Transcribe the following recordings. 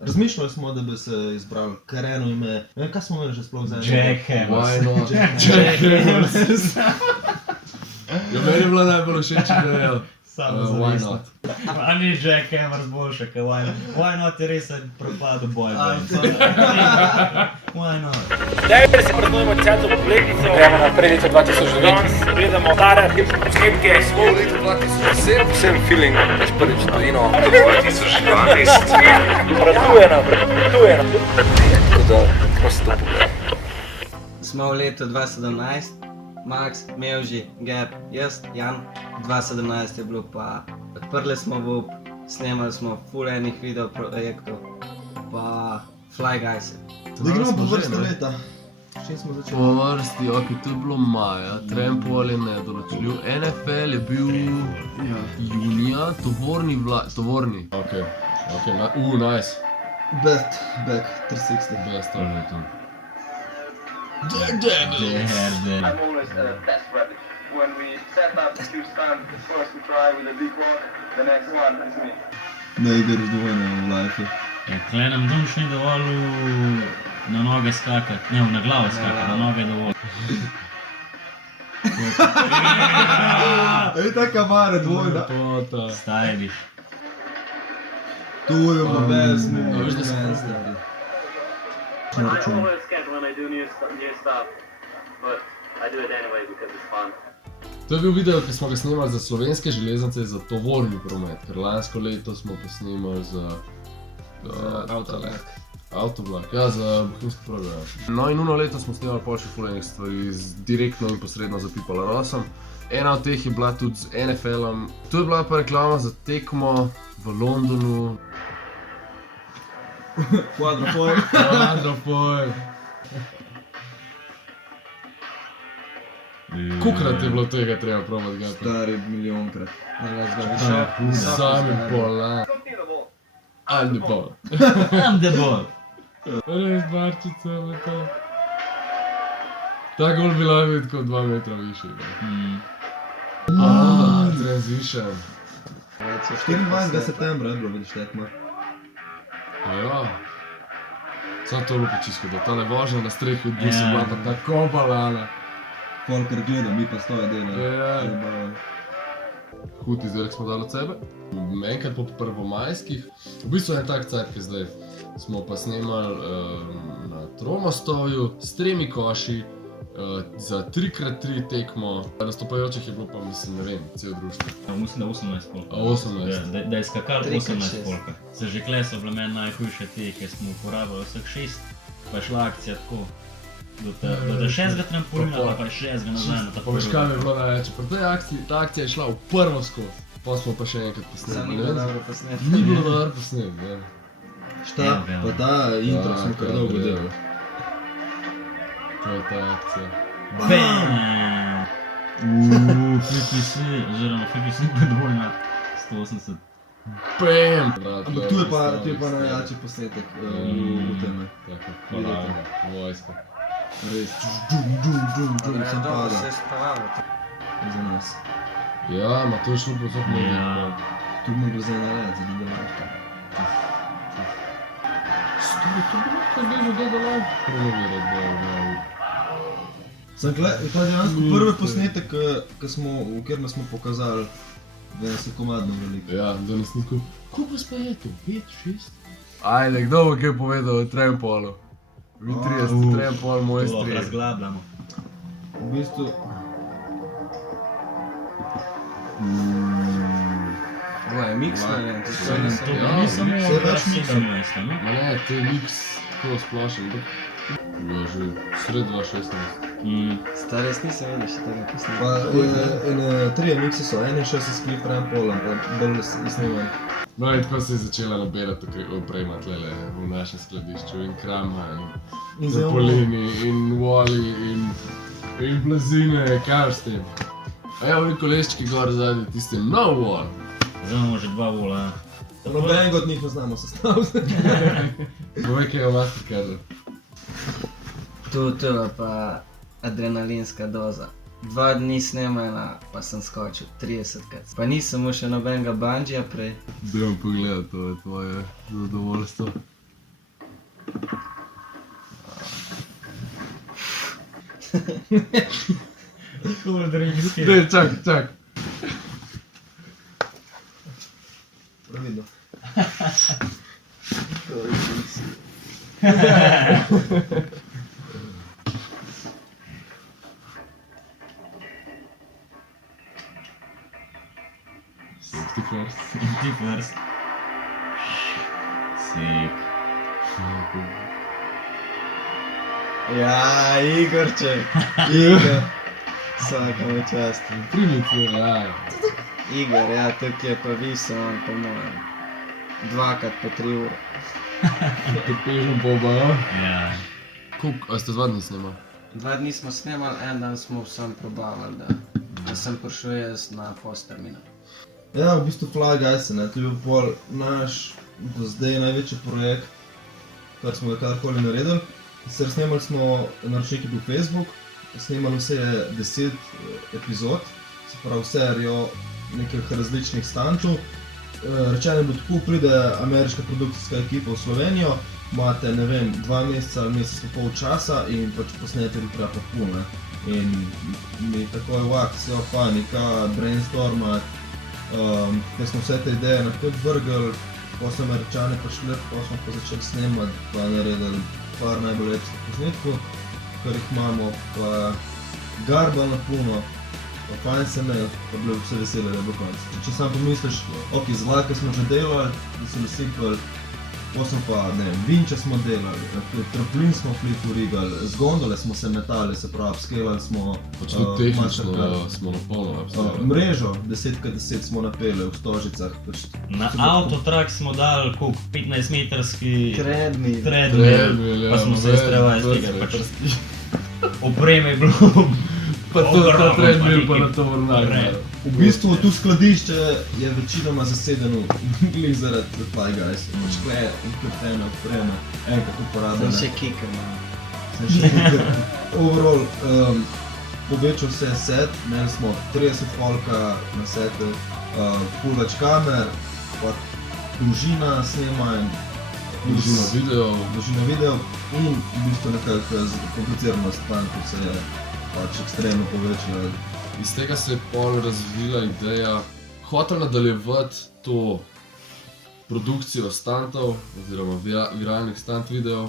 Razmišljali smo, da bi se izbrali Kareno ime. Kaj smo imeli že sploh za eno? Jack Hammers. Why not? Jack Hammers. Ja, meni je bila najbolj všeč ideja. Why not? A ni Jack Hammers boljše, kaj Why not je res en propad boy band. Why not? Zdaj si praznujemo celo obletnico. Gremo na predico 2009. Danes gledamo stare posnetke svoj leto 2007. Vsem feeling, veš prvič tujino. 2012. Bratujena. Tako da, prosto to pogled. Smo v letu 2017. Max, Mevži, Gab, jaz, Jan. 2017 je bilo pa, odprli smo VUP, snemali smo full enih video projektov, pa Fly Guys. Da gremo po vrsti leta. S čim smo začeli? Po vrsti, ok, to je bilo maja, Trample je nedoločljiv, NFL je bil junija, tovorni. Ok, nice. Best Back 360. Best on it. Daredevil. I'm always test rabbit. When we set up the two stunts, the first we try with a big one, the next one is me. Ne igraš dovoljno v life. Ja, kle nam Domš ni dovolj na noge skakati, ne, na glavo skakati, na noge dovolj. Ej, ta kamara dvojna. Stylish. Tu je ma besni. veš, da sem- stari. I'm always scared when I do new stuff, but I do it anyway because it's fun. To je bil video, ki smo ga snemali za Slovenske železnice za tovorni promet, ker lansko leto smo pa snemali za Avtovlak, ja, za bohinjsko program. No in uno leto smo snemali pol še ful enih stvari direktno in posredno za People Are Awesome. Ena od teh je bila tudi z NFL-om. To je bila pa reklama za tekmo v Londonu. Quadrofoil. Quadrofoil. Kolikrat je bilo tega treba probati, Gapi? Stari milijonkrat. Sami pola. I'm the ball. I'm the ball. Res barčica je to. Ta gol bi lahko bil tako 2 metra višji. Transition. 24. septembra je bilo, vidiš tekma. Ja. Samo to je bilo pa čisto, da tale vožnja na strehi od busa bila pa tako balana. Folker gleda, mi pa stoja dela. Ja. Hud izdelek smo dali od sebe. Enkrat po prvomajskih, v bistvu en tak cajt, ki zdaj smo pa snemali na Tromostovju s 3 koši za 3x3 tekmo. Nastopajočih je bilo pa, mislim, ne vem, cel društvo. Mislim, da 18 polka. 18. Da je skakal 18 3x6. polka. Se že kle so bile meni najhujše te, ki smo uporabljali vseh 6, pa je šla akcija tako. Do te 6. trampolina, pa je 6. nazaj na ta Pa veš kaj mi je bilo največ? Pri tej akciji, ta akcija je šla v prvo skozi. Pa smo pa še enkrat Sam posneli. ni bilo dobro posnet. Ni bilo dobro posnet, ja. Šta? Pa ta intro smo kar dolgo delali. To je ta akcija. BAM! FPC, oziroma FPC bedvojna 180. BAM! Ampak tu je pa najjači posnetek v teme. Tako, hvala, vojska. Res, sem pada Se je spavalo. za nas. Ja, ma to je šlo po vseh medijih. Ja. Tu bi mogli zdaj narediti, da bi bilo lahko. Stari, to bi lahko zdaj že dodala. Promovirati, da. Sem ta dejansko prvi posnetek, v katerem smo pokazali, da je se komadno veliko. Ja, da nas niko... Koliko vas pa je to? 5, 6? Ajde, kdo bo kaj povedal o Trampolu? Vi 30 Trampol, To mojstri. razglabljamo. V bistvu, Ovo je mix, ne vem, to je To Ja, ni samo vse več Mixer mesta, ne? Ma ne, to je mix tako splošen, ampak... Ja, že sred 2016. Stari, jaz nisem videl še tega posnetka. pa 3 mixe so, en je še se Cliff Trampol, ampak bolj izsneman. No in tako se je začela nabirati oprema tlele v našem skladišču in krama in zapolini in voli in blazine, kaj s tem. A ja, ovi koleščki gor zadnji, tisti no wall. Zdaj imamo že 2 vola. Nobenega od njih ne znamo sestaviti. Povej kaj je o Mastercardu. To je pa adrenalinska doza. 2 dni snemanja, pa sem skočil 30krat. Pa nisem mu še nobenega bungeeja prej. Dajmo pogledati, to je tvoje zadovoljstvo. Cool dreamski. Dej, čak. Pravilno. Safety first. Safety first. Sick. Ja, Igorček. Igor. Vsakemu časti. Primice, ja. Igor, ja, tukaj je pa visel, on po mojem. 2x po 3 ure. Trpežno boba, Ja. A ste 2 dni snimal? 2 dni smo snemali, en dan smo vsem probavali, da sem prišel jaz na postterminal. Ja, v bistvu Fly Guys, ne, to je bil pol naš do zdaj največji projekt, kar smo ga kadarkoli naredili. Sicer snemali smo, naročnik je bil Facebook, snemali vse 10 epizod, se pravi serijo nekih različnih stantov. Rečeno je bilo tako, pride ameriška produkcijska ekipa v Slovenijo, imate, ne vem, 2 meseca ali mesec in pol časa in pač posnete treba pa pol, ne. In mi takoj akcija, panika, brainstormat, ker smo vse te ideje na kup vrgli, potem so Američani prišli, potem smo pa začeli snemati, pa naredili par najbolj lepših posnetkov, kar jih imamo, pa garba na puno, pa fajn se imel, pa bilo vse vesele, da je bilo konec. Če sam pomisliš, ok, z vlake smo že delali, da so nasikali, potem pa, ne vem, vinče smo delali, trampolin smo flipurigali, z gondole smo se metali, se pravi, upscalali smo Pač tudi tehnično Mastercard. smo na polno. Mrežo 10x10 smo napeli v Stožicah. Pač, Na autotrak smo dali koliko 15-metrski Treadmill. treadmill, pa smo se iztrevali iz tega, pač opreme je bilo Pa to ta ogromno, treadmill pa neki na to vrnak. red. V bistvu tu skladišče je večinoma zasedeno glih zaradi Fly Guys. Pač kle, ukrepljene opreme, enkrat uporabljene. Sem še kicker, man. Sem še kicker. Overall, povečal se je set, imeli smo 30 folka na sete, ful več kamer, pa družina snema in družina video in v bistvu nekako kompliciranost fantov se je pač ekstremno povečala. Iz tega se je pol razvila ideja, hotel nadaljevati to produkcijo stantov, oziroma viralnih stunt videov.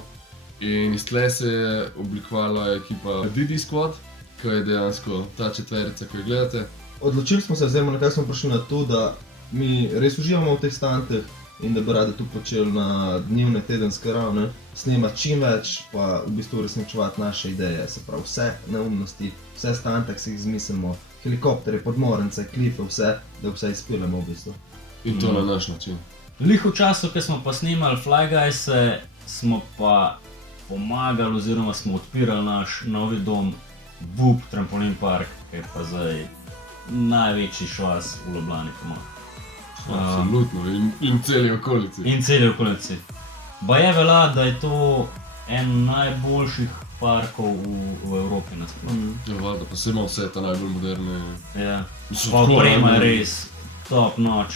In iz tle se je oblikovala ekipa Didi Squad, ki je dejansko ta četverica, ki jo gledate. Odločili smo se, oziroma nekako smo prišli na to, da mi res uživamo v teh stantih in da bi radi to počeli na dnevne, tedenske ravni, snemati čim več, pa v bistvu uresničevati naše ideje, se pravi vse neumnosti, vse stante, ki si jih izmislimo, helikopterje, podmornice, klife, vse, da vse izpeljemo v bistvu. In to na naš način. Lih v času, ko smo pa snemali Fly Guys, smo pa pomagali oziroma smo odpirali naš novi dom, Vup Trampolin Park, ki je pa zdaj največji švas v Ljubljani, po mojem. Absolutno, in celi okolici. In celi okolici. Baje velja, da je to en najboljših parkov v Evropi nasploh. Ja, valjda, pa se ima vse ta najbolj moderne. Ja. So Pa tako oprema je najbolj res top notch.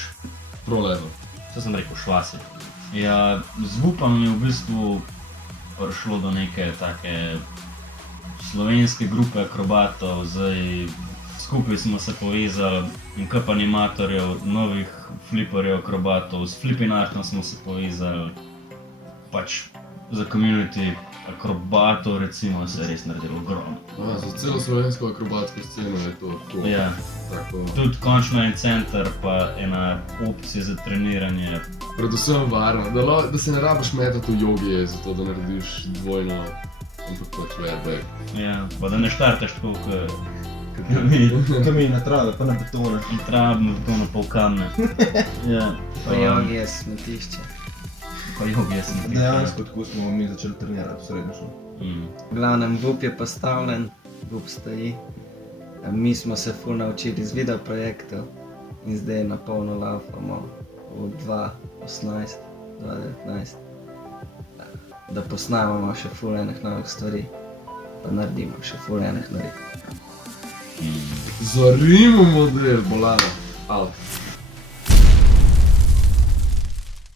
Pro level. Vse sem rekel, švasi. Ja, z Vupom je v bistvu prišlo do neke take slovenske grupe akrobatov, zdaj skupaj smo se povezali in kup animatorjev, novih fliperjev akrobatov, s Flipinartom smo se povezali, pač za community akrobatov recimo se je res naredilo ogromno. Za celo slovensko akrobatsko sceno je to tako. Ja, Tako. tudi končno en center, pa ena opcija za treniranje. Predvsem varno, da se ne rabiš metati v jogi, zato da narediš dvojno, ampak pač vedbej. Ja, pa da ne štartaš tako, kot mi. Kamine, trave, pa na betone. In trabno to na pol kamne. Ja, Pa jogi je smetišče. pa jogi jaz sem Dejansko tako smo mi začeli trenirati v srednji šoli. V glavnem, Vup je postavljen, Vup stoji. Mi smo se ful naučili iz videoprojektov in zdaj na polno laufamo v 2018, 2019. Da posnamemo še ful enih novih stvari, pa naredimo še ful enih novih. Zorimo model, bolano. Out.